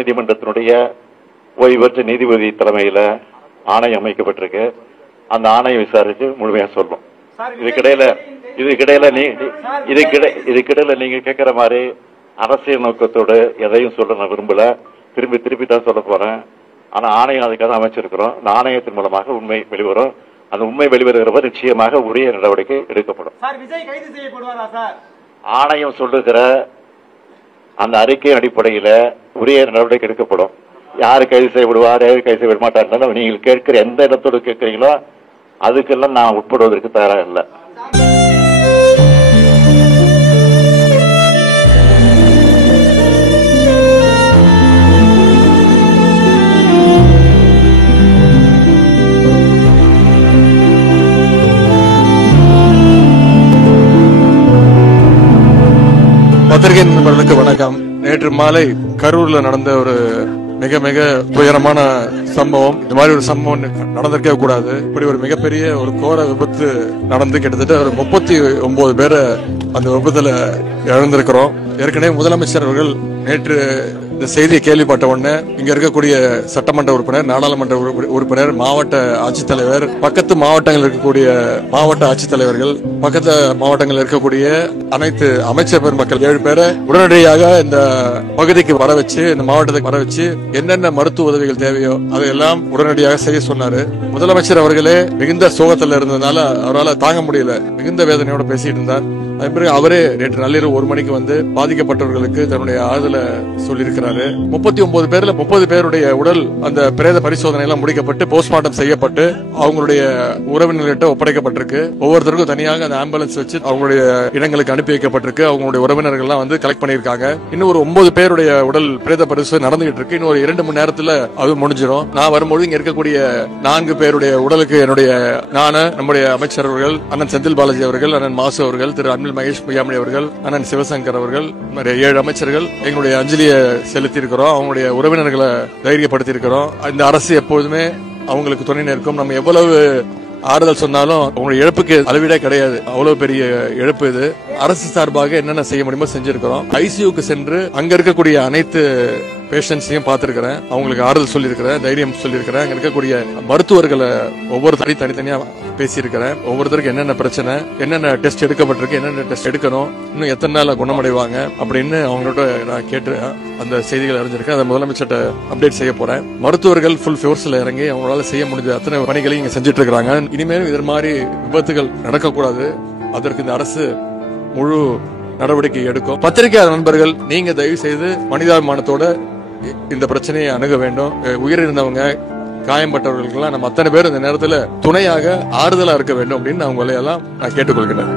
உயர்நீதிமன்றத்தினுடைய ஓய்வு பெற்ற நீதிபதி தலைமையில் ஆணையம் அமைக்கப்பட்டிருக்கு. அந்த ஆணையம் விசாரிச்சு முழுமையா சொல்லும். இதுக்கிடையில நீங்க கேட்கிற மாதிரி அரசியல் நோக்கத்தோடு எதையும் சொல்ல நான் விரும்பல. திருப்பி தான் சொல்ல போறேன். ஆனா ஆணையம் அதுக்காக அமைச்சிருக்கிறோம். அந்த ஆணையத்தின் மூலமாக உண்மை வெளிவரும். அந்த உண்மை வெளிவருகிறவர் நிச்சயமாக உரிய நடவடிக்கை எடுக்கப்படும். ஆணையம் சொல்லுகிற அந்த அறிக்கையின் அடிப்படையில் உரிய நடவடிக்கை எடுக்கப்படும். யாரு கைது செய்யப்படுவார், யாரு கைது செய்ய மாட்டார், நீங்கள் கேட்கிற எந்த இடத்தோடு கேட்கிறீங்களோ அதுக்கெல்லாம் நான் உட்படுவதற்கு தயாராக இல்லை. பத்திரிகை நண்பர்களுக்கு வணக்கம். நேற்று மாலை கரூர்ல நடந்த ஒரு மிக மிக துயரமான சம்பவம். இந்த மாதிரி ஒரு சம்பவம் நடந்திருக்கவே கூடாது. இப்படி ஒரு மிகப்பெரிய ஒரு கோர விபத்து நடந்து கிட்டத்தட்ட ஒரு 39 பேரை அந்த விபத்துல இழந்திருக்கிறோம். ஏற்கனவே முதலமைச்சர் அவர்கள் நேற்று இந்த செய்தியை கேள்விப்பட்ட உடனே இங்க இருக்கக்கூடிய சட்டமன்ற உறுப்பினர், நாடாளுமன்ற உறுப்பினர், மாவட்ட ஆட்சித்தலைவர், பக்கத்து மாவட்டங்கள் இருக்கக்கூடிய மாவட்ட ஆட்சித்தலைவர்கள், பக்கத்து மாவட்டங்கள் இருக்கக்கூடிய அனைத்து அமைச்சர் பெருமக்கள் 7 பேரை உடனடியாக இந்த பகுதிக்கு வர வச்சு, இந்த மாவட்டத்துக்கு வர வச்சு என்னென்ன மருத்துவ உதவிகள் தேவையோ அதையெல்லாம் உடனடியாக செய்ய சொன்னாரு. முதலமைச்சர் அவர்களே மிகுந்த சோகத்தில் இருந்ததுனால அவரால் தாங்க முடியல, மிகுந்த வேதனையோட பேசிட்டு இருந்தார். அதன் பிறகு அவரே நேற்று நள்ளிரவு 1 மணிக்கு வந்து பாதிக்கப்பட்டவர்களுக்கு தன்னுடைய ஆறுதலை சொல்லியிருக்கிறாரு. 39 பேர்ல 30 பேருடைய உடல் அந்த பிரேத பரிசோதனை எல்லாம் முடிக்கப்பட்டு போஸ்ட்மார்ட்டம் செய்யப்பட்டு அவங்களுடைய உறவினர்கிட்ட ஒப்படைக்கப்பட்டிருக்கு. ஒவ்வொருத்தருக்கும் தனியாக அந்த ஆம்புலன்ஸ் வச்சு அவங்களுடைய இடங்களுக்கு அனுப்பி வைக்கப்பட்டிருக்கு. அவங்களுடைய உறவினர்கள் எல்லாம் வந்து கலெக்ட் பண்ணிருக்காங்க. இன்னும் ஒரு 9 பேருடைய உடல் பிரேத பரிசோதனை நடந்துகிட்டு இருக்கு. இன்னும் ஒரு 2 மணி நேரத்துல அது முடிஞ்சிடும். நான் வரும்போது இங்க இருக்கக்கூடிய 4 பேருடைய உடலுக்கு என்னுடைய நம்முடைய அமைச்சர் அவர்கள், அண்ணன் செந்தில் பாலாஜி அவர்கள், அண்ணன் மாசு அவர்கள், திரு அன்பில் மகேஷ் பொய்யாமொழி அவர்கள், அண்ணன் சிவசங்கர் அவர்கள், 7 அமைச்சர்கள் எங்களுடைய அஞ்சலியை செலுத்தி இருக்கிறோம். அவங்களுடைய உறவினர்களை தைரியப்படுத்தி இருக்கிறோம். இந்த அரசு எப்போதுமே அவங்களுக்கு துணை நிற்கும். நம்ம எவ்வளவு ஆறுதல் சொன்னாலும் அவங்களுடைய இழப்புக்கு அளவீடே கிடையாது. அவ்வளவு பெரிய இழப்பு இது. அரசு சார்பாக என்னென்ன செய்ய முடியுமோ செஞ்சிருக்கிறோம். ஐசியூக்கு சென்று அங்க இருக்கக்கூடிய அனைத்து பேஷண்ட்ஸையும் பார்த்திருக்கிறேன். அவங்களுக்கு ஆறுதல் சொல்லியிருக்கிறேன், தைரியம் சொல்லியிருக்கிறேன். அங்க இருக்கக்கூடிய மருத்துவர்களை ஒவ்வொருத்தரையும் தனித்தனியா பேசியிருக்கிறேன். ஒவ்வொருத்தருக்கு என்னென்ன பிரச்சனை, என்னென்ன டெஸ்ட் எடுக்கப்பட்டிருக்கு, என்னென்ன டெஸ்ட் எடுக்கணும், இன்னும் எத்தனை நாள் குணமடைவாங்க அப்படின்னு அவங்களோட நான் கேட்டு அந்த செய்திகள் அறிஞ்சிருக்கேன். அதை முதலமைச்சர்கிட்ட அப்டேட் செய்ய போறேன். மருத்துவர்கள் ஃபுல் ஃபோர்ஸ்ல இறங்கி அவங்களால செய்ய முடிஞ்ச அத்தனை பணிகளையும் இங்க செஞ்சுட்டு இருக்காங்க. இனிமேலும் இது மாதிரி விபத்துகள் நடக்கக்கூடாது. அதற்கு இந்த அரசு முழு நடவடிக்கை எடுக்கும். பத்திரிகை நண்பர்கள், நீங்க தயவு செய்து மனிதாபிமானத்தோட இந்த பிரச்சனையை அணுக வேண்டும். உயிரிழந்தவங்க, காயம்பட்டவர்களுக்கெல்லாம் நம்ம அத்தனை பேர் இந்த நேரத்தில் துணையாக ஆறுதலா இருக்க வேண்டும் அப்படின்னு அவங்களை எல்லாம் நான் கேட்டுக்கொள்கிறேன்.